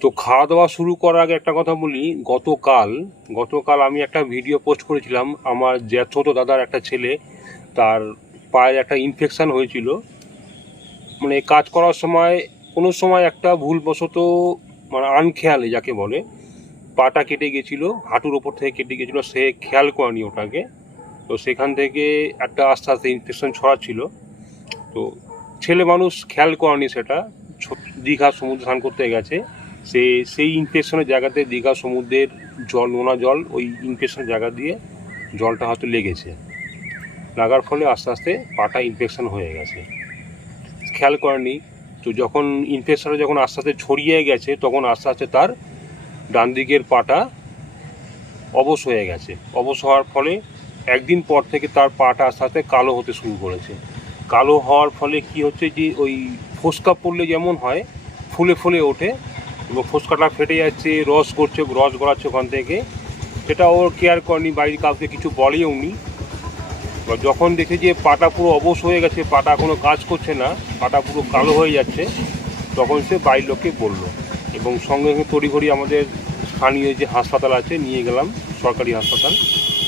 তো খাওয়া দাওয়া শুরু করার আগে একটা কথা বলি। গতকাল গতকাল আমি একটা ভিডিও পোস্ট করেছিলাম। আমার জ্যাঠতো দাদার একটা ছেলে, তার পায়ের একটা ইনফেকশান হয়েছিল। মানে কাজ করার সময়, কোনো সময় একটা ভুলবশত মানে আনখেয়ালে যাকে বলে, পাটা কেটে গেছিল, হাঁটুর ওপর থেকে কেটে গেছিল, সে খেয়াল করেনি ওটাকে। তো সেখান থেকে একটা আস্তে আস্তে ইনফেকশন ছড়াচ্ছিল। তো ছেলে মানুষ খেয়াল করেনি সেটা দীঘা সমুদ্র স্নান করতে গেছে। সে, সেই ইনফেকশনের জায়গাতে দীঘা সমুদ্রের জল, নোনা জল, ওই ইনফেকশনের জায়গা দিয়ে জলটা হয়তো লেগেছে। লাগার ফলে আস্তে আস্তে পাটা ইনফেকশন হয়ে গেছে। খেয়াল করেনি তো যখন ইনফেকশনটা যখন আস্তে আস্তে ছড়িয়ে গেছে, তখন আস্তে আস্তে তার ডান দিকের পাটা অবশ হয়ে গেছে। অবশ হওয়ার ফলে একদিন পর থেকে তার পাটা আস্তে আস্তে কালো হতে শুরু করেছে। কালো হওয়ার ফলে কি হচ্ছে যে, ওই ফোসকা পড়লে যেমন হয়, ফুলে ফুলে ওঠে এবং ফোসকাটা ফেটে যাচ্ছে, রস করছে, রস গড়াচ্ছে ওখান থেকে। সেটা ওর কেয়ার করেনি, বাড়ির কাউকে কিছু বলেও নি। যখন দেখে যে পাটা পুরো অবশ হয়ে গেছে, পাটা কোনো কাজ করছে না, পাটা পুরো কালো হয়ে যাচ্ছে, তখন সে বাড়ির লোককে বলল। এবং সঙ্গে সঙ্গে তড়িঘড়ি আমাদের স্থানীয় যে হাসপাতাল আছে, নিয়ে গেলাম, সরকারি হাসপাতাল।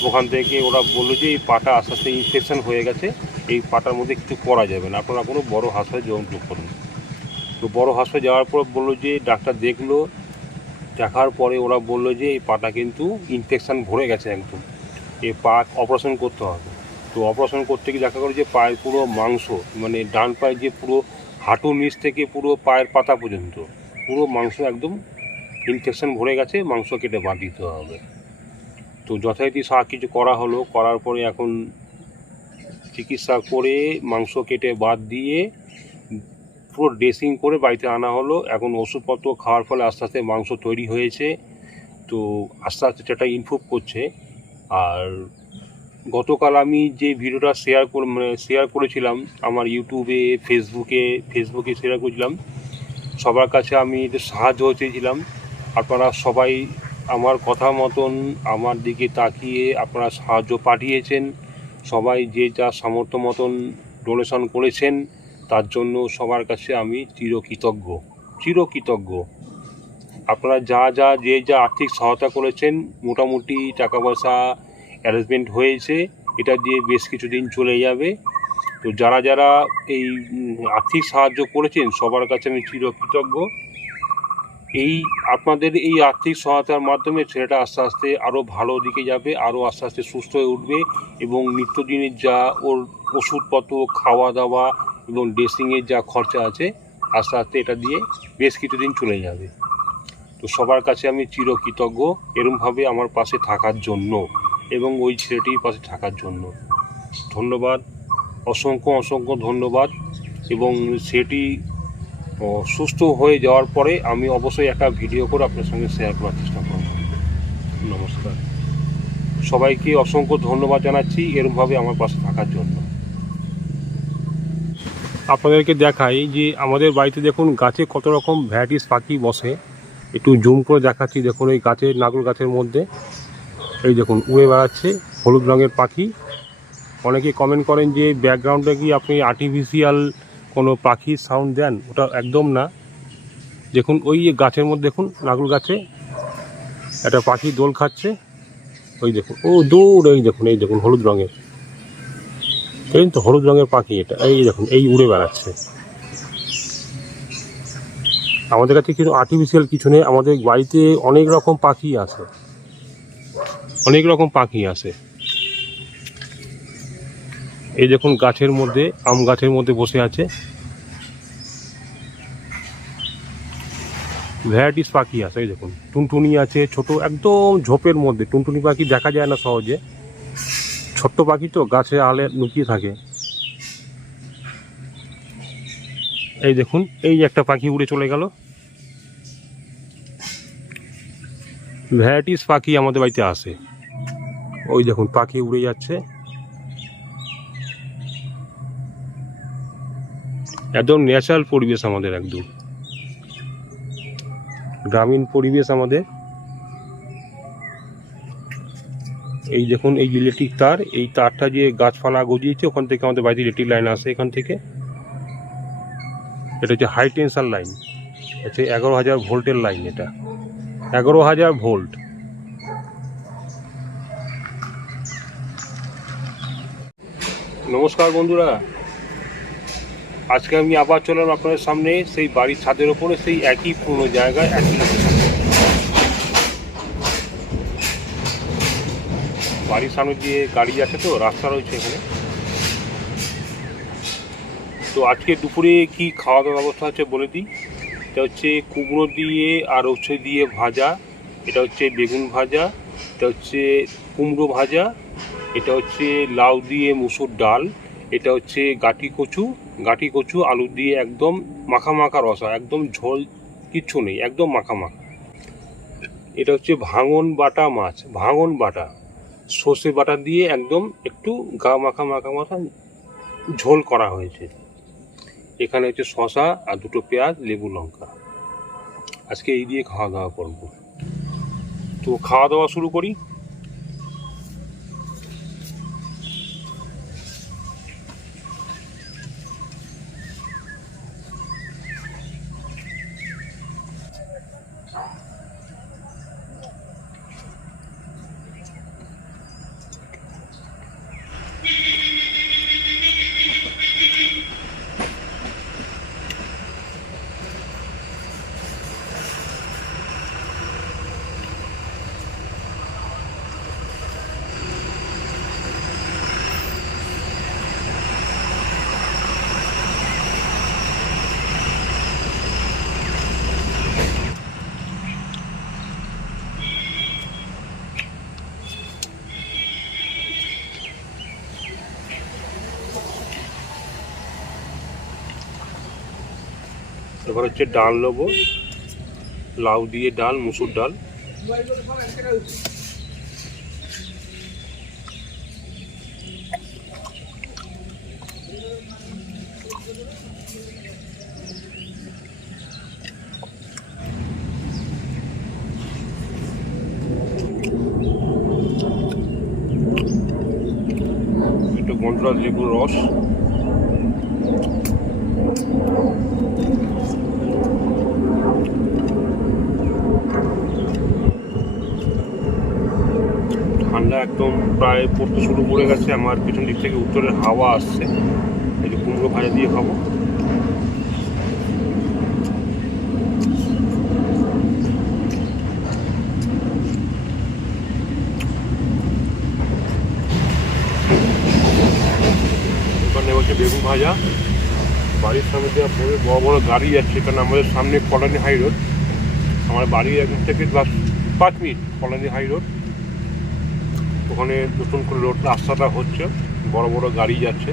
ওখান থেকে ওরা বলল যে এই পাটা আস্তে আস্তে ইনফেকশন হয়ে গেছে, এই পাটার মধ্যে কিছু করা যাবে না। আপনারা কোনো বড় হাসপাতালে যোগাযোগ করুন। তো বড় হাসপাতালে যাওয়ার পর বলল যে, ডাক্তার দেখল, দেখার পরে ওরা বলল যে, এই পাটা কিন্তু ইনফেকশান ভরে গেছে একদম। এই পা অপারেশন করতে হবে। তো অপারেশন করতে গিয়ে দেখা গেলো যে, পায়ের পুরো মাংস মানে ডান পায়ের যে পুরো হাঁটুর নিচ থেকে পুরো পায়ের পাতা পর্যন্ত, পুরো মাংস একদম ইনফেকশান ভরে গেছে, মাংস কেটে বাদ দিতে হবে। তো যথারীতি সব কিছু করা হলো, করার পরে এখন চিকিৎসা করে মাংস কেটে বাদ দিয়ে পুরো ড্রেসিং করে বাড়িতে আনা হলো। এখন ওষুধপত্র খাওয়ার ফলে আস্তে আস্তে মাংস তৈরি হয়েছে। তো আস্তে আস্তে সেটা ইমপ্রুভ করছে। আর গতকাল আমি যে ভিডিওটা শেয়ার মানে শেয়ার করেছিলাম, আমার ইউটিউবে ফেসবুকে ফেসবুকে শেয়ার করেছিলাম, সবার কাছে আমি সাহায্য চেয়েছিলাম, আপনারা সবাই আমার কথা মতন আমার দিকে তাকিয়ে আপনারা সাহায্য পাঠিয়েছেন। সবাই যে যা সামর্থ্য মতন ডোনেশন করেছেন তার জন্য সবার কাছে আমি চিরকৃতজ্ঞ চিরকৃতজ্ঞ। আপনারা যা যা, যে, যা আর্থিক সহায়তা করেছেন, মোটামুটি টাকা পয়সা অ্যারেঞ্জমেন্ট হয়েছে, এটা দিয়ে বেশ কিছুদিন চলে যাবে। তো যারা যারা এই আর্থিক সাহায্য করেছেন, সবার কাছে আমি চিরকৃতজ্ঞ। এই, আপনাদের এই আর্থিক সহায়তার মাধ্যমে ছেলেটা আস্তে আস্তে আরও ভালো দিকে যাবে আরও আস্তে আস্তে সুস্থ হয়ে উঠবে এবং নিত্যদিনের যা ওর ওষুধপত্র, খাওয়া দাওয়া এবং ড্রেসিংয়ের যা খরচা আছে, আস্তে আস্তে এটা দিয়ে বেশ কিছুদিন চলে যাবে। তো সবার কাছে আমি চিরকৃতজ্ঞ এরমভাবে আমার পাশে থাকার জন্য এবং ওই ছেলেটির পাশে থাকার জন্য। ধন্যবাদ, অসংখ্য অসংখ্য ধন্যবাদ এবং সেটি সুস্থ হয়ে যাওয়ার পরে আমি অবশ্যই একটা ভিডিও করে আপনার সঙ্গে শেয়ার করার চেষ্টা করব। নমস্কার। সবাইকে অসংখ্য ধন্যবাদ জানাচ্ছি এরমভাবে আমার পাশে থাকার জন্য। আপনাদেরকে দেখাই যে আমাদের বাড়িতে দেখুন গাছে কত রকম ভ্যারাইটিস পাখি বসে। একটু জুম করে দেখাচ্ছি, দেখুন এই গাছের নাগর গাছের মধ্যে। এই দেখুন, উড়ে বেড়াচ্ছে হলুদ রঙের পাখি। অনেকে কমেন্ট করেন যে ব্যাকগ্রাউন্ডে কি আপনি আর্টিফিশিয়াল কোনো পাখির সাউন্ড দেন? ওটা একদম না। দেখুন, ওই গাছের মধ্যে দেখুন নাগর গাছে একটা পাখি দোল খাচ্ছে। ওই দেখুন, ও দৌড় এই দেখুন এই দেখুন, হলুদ রঙের। এই তো হলুদ রঙের পাখি এটা। এই দেখুন, এই উড়ে বেড়াচ্ছে। আমাদের কাছে কিন্তু আর্টিফিশিয়াল কিছু নেই, আমাদের বাড়িতে অনেক রকম পাখি আছে। অনেক রকম পাখি আছে। এই দেখুন, গাছের মধ্যে, আম গাছের মধ্যে বসে আছে। ভ্যারাইটিস পাখি আছে, এই দেখুন। টুনটুনি আছে, ছোট, একদম ঝোপের মধ্যে। টুনটুনি পাখি দেখা যায় না সহজে। ছোট্ট পাখি তো গাছে আলে লুকিয়ে থাকে। এই দেখুন, এই যে একটা পাখি উড়ে চলে গেল। ভ্যারাইটিস পাখি আমাদের বাড়িতে আসে। ওই দেখুন, পাখি উড়ে যাচ্ছে। একদম ন্যাচারাল পরিবেশ আমাদের একদম। গ্রামীণ পরিবেশ আমাদের। এই দেখুন, এই ইলেকট্রিক তার, এই তারটা যে গাছপালা গজিয়েছে, ওখান থেকে আমাদের বাড়িতে ইলেকট্রিক লাইন আসে এখান থেকে। এটা হচ্ছে হাই টেনশন লাইন আচ্ছা এগারো হাজার ভোল্টের লাইন এটা। এগারো হাজার ভোল্ট। নমস্কার বন্ধুরা। আজকে আমি আবার চললাম আপনাদের সামনে, সেই বাড়ির ছাদের ওপরে, সেই একই পুরনো জায়গায়, একই বাড়ির সামনে দিয়ে গাড়ি যাচ্ছে তো, রাস্তা রয়েছে এখানে। তো আজকে দুপুরে কি খাওয়া দাওয়ার ব্যবস্থা আছে বলে দিই। এটা হচ্ছে কুমড়ো দিয়ে আর হচ্ছে দিয়ে ভাজা, এটা হচ্ছে বেগুন ভাজা, এটা হচ্ছে কুমড়ো ভাজা, এটা হচ্ছে লাউ দিয়ে মুসুর ডাল, এটা হচ্ছে গাটি কচু গাটি কচু, আলু দিয়ে একদম মাখা মাখা রসা, একদম ঝোল কিচ্ছু নেই, একদম মাখা মাখা এটা হচ্ছে ভাঙন বাটা মাছ, ভাঙন বাটা। সর্ষে বাটা দিয়ে একদম একটু গা মাখা মাখা মাখা ঝোল করা হয়েছে। এখানে হচ্ছে শশা আর দুটো পেঁয়াজ, লেবু, লঙ্কা। আজকে এই দিয়ে খাওয়া দাওয়া করব। তো খাওয়া দাওয়া শুরু করি। এবার হচ্ছে ডাল নেব। লাউ দিয়ে ডাল মুসুর ডাল। একটু গন্ধরাজ লেবুর রস। একদম প্রায় পড়তে শুরু করে গেছে। আমার পেছন দিক থেকে উত্তরের হাওয়া আসছে। এই যে কুমড়ো ভাজা দিয়ে খাব। বেগুন ভাজা। বাড়ির সামনে বড় বড় বড় গাড়ি যাচ্ছে কারণ আমাদের সামনে কলোনি হাই রোড। আমার বাড়ি একদম থেকে বাস পাঁচ মিনিট কলোনি হাই রোড। ওখানে নতুন করে রোড রাস্তাটা হচ্ছে বড় বড় গাড়ি যাচ্ছে।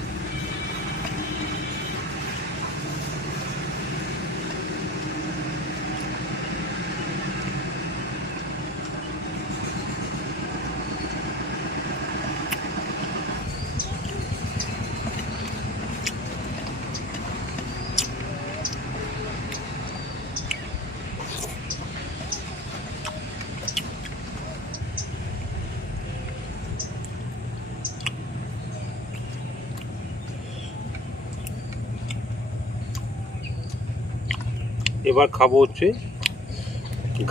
এবার খাব হচ্ছে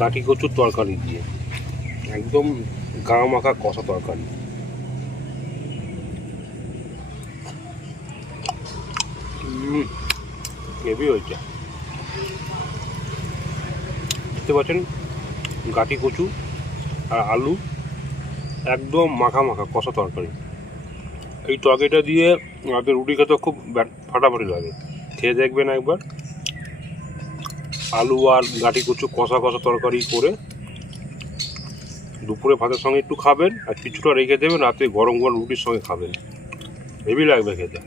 গাটি কচুর তরকারি দিয়ে। একদম গা মাখা কষা তরকারি। হেভি হয়েছে। দেখতে পাচ্ছেন? গাটি কচু আর আলু একদম মাখা মাখা কষা তরকারি। এই তরকারিটা দিয়ে রাতে রুটি খেতে খুব ফাটাফাটি লাগে। খেয়ে দেখবেন একবার। আলু আর গাঁটি কুচু কষা কষা তরকারি করে দুপুরে ভাতের সঙ্গে একটু খাবেন আর কিছুটা রেখে দেবেন, রাতে গরম গরম রুটির সঙ্গে খাবেন। হেভি লাগবে খেতে।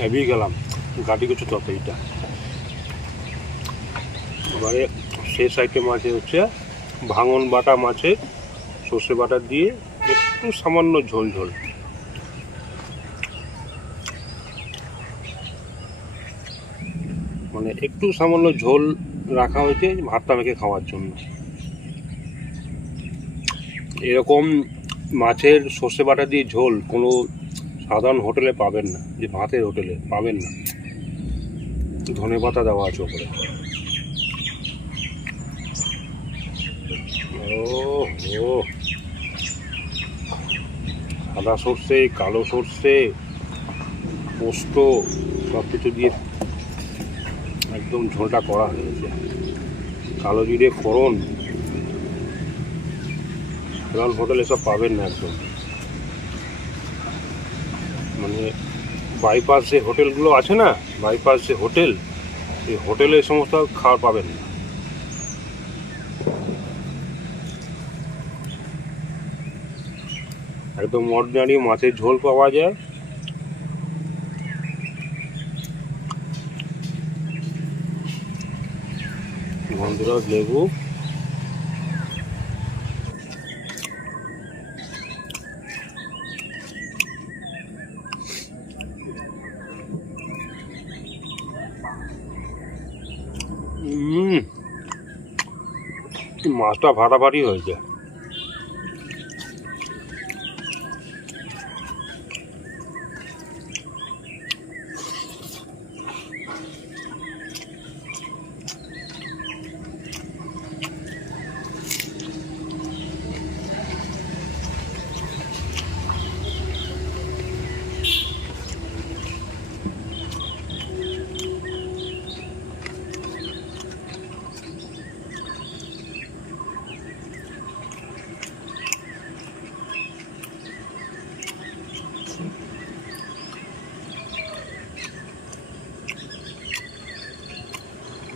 হেভি গেলাম গাটি কিছু তরকারিটা এবারে শেষ আইটেম আছে হচ্ছে ভাঙন বাটা মাছের সর্ষে বাটা দিয়ে একটু সামান্য ঝোল ঝোল। মানে একটু সামান্য ঝোল রাখা হয়েছে ভাতটা মেখে খাওয়ার জন্য। এরকম মাছের সর্ষে বাটা দিয়ে ঝোল কোনো সাধারণ হোটেলে পাবেন না, যে ভাতের হোটেলে পাবেন না। ধনে পাতা দেওয়া আছে ওপরে। সাদা সর্ষে, কালো সর্ষে, পোস্ত সব কিছু দিয়ে একদম ঝোলটা করা হয়েছে। কালো জিরে ফোড়ন। সাধারণ হোটেলে সব পাবেন না একদম। মানে বাইপাস যে হোটেলগুলো আছে না বাইপাস যে হোটেল, এই হোটেলে সমস্ত খাবার পাবেন না। একদম অর্ডিনারি মাছের ঝোল পাওয়া যায়। গন্ধরাজ লেবু। মাছটা ভাড়া ভাড়ি হয়েছে।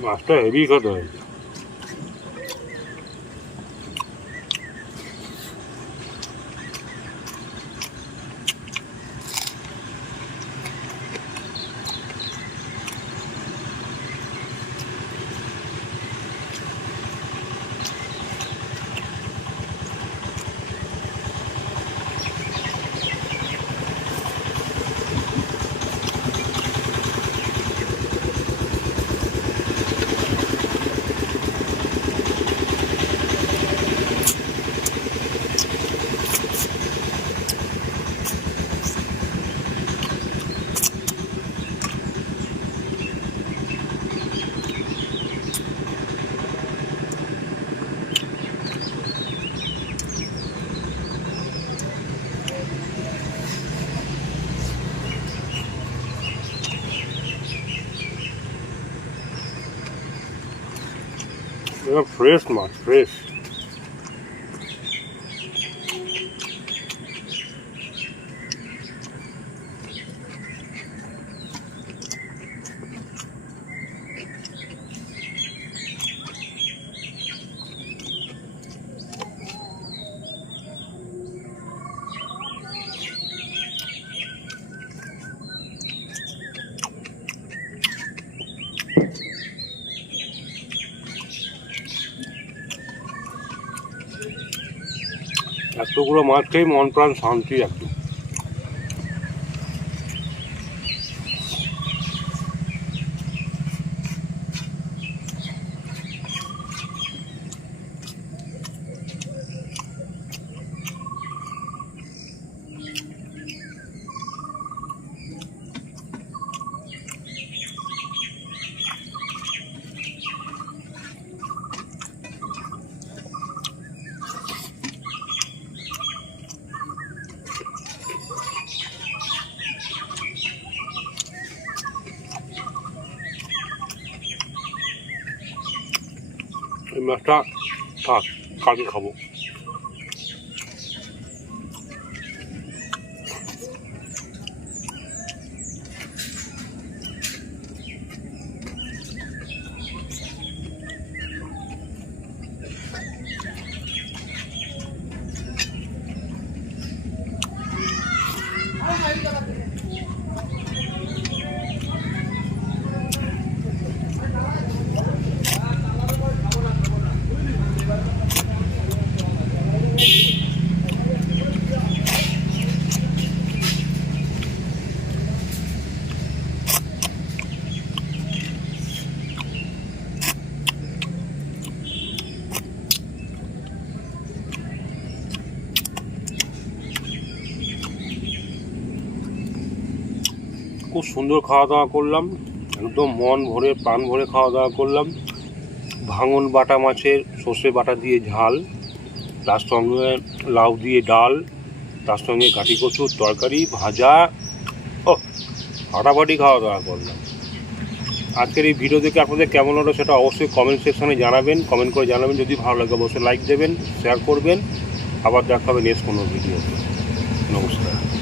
মাছটা হেভি খেতে হয়েছে এবার ফ্রেশ মাছ ফ্রেশ এতগুলো মাছ খেয়ে মন প্রাণ শান্তি একদম এই মাছটা থাক কালকে খাব। খুব সুন্দর খাওয়া দাওয়া করলাম। একদম মন ভরে, প্রাণ ভরে খাওয়া দাওয়া করলাম। ভাঙন বাটা মাছের সর্ষে বাটা দিয়ে ঝাল, তার সঙ্গে লাউ দিয়ে ডাল, তার সঙ্গে ঘাটি কচুর তরকারি, ভাজা। ও ফাটাফাটি খাওয়া দাওয়া করলাম। আজকের এই ভিডিও দেখে আপনাদের কেমন হলো সেটা অবশ্যই কমেন্ট সেকশনে জানাবেন। কমেন্ট করে জানাবেন। যদি ভালো লাগে অবশ্যই লাইক দেবেন শেয়ার করবেন। আবার দেখা হবে নেক্সট কোনো ভিডিওতে নমস্কার।